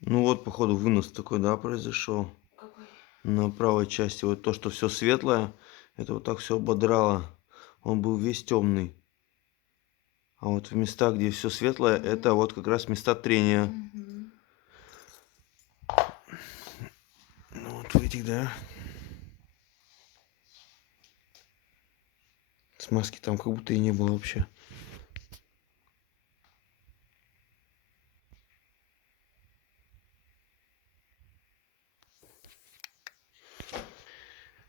Ну вот, походу, вынос такой, да, произошел. Какой? На правой части. Вот то, что все светлое, это вот так все ободрало. Он был весь темный. А вот в местах, где все светлое, это Мгм. вот как раз места трения. Мгм. Ну вот в этих, да. Смазки там как будто и не было вообще.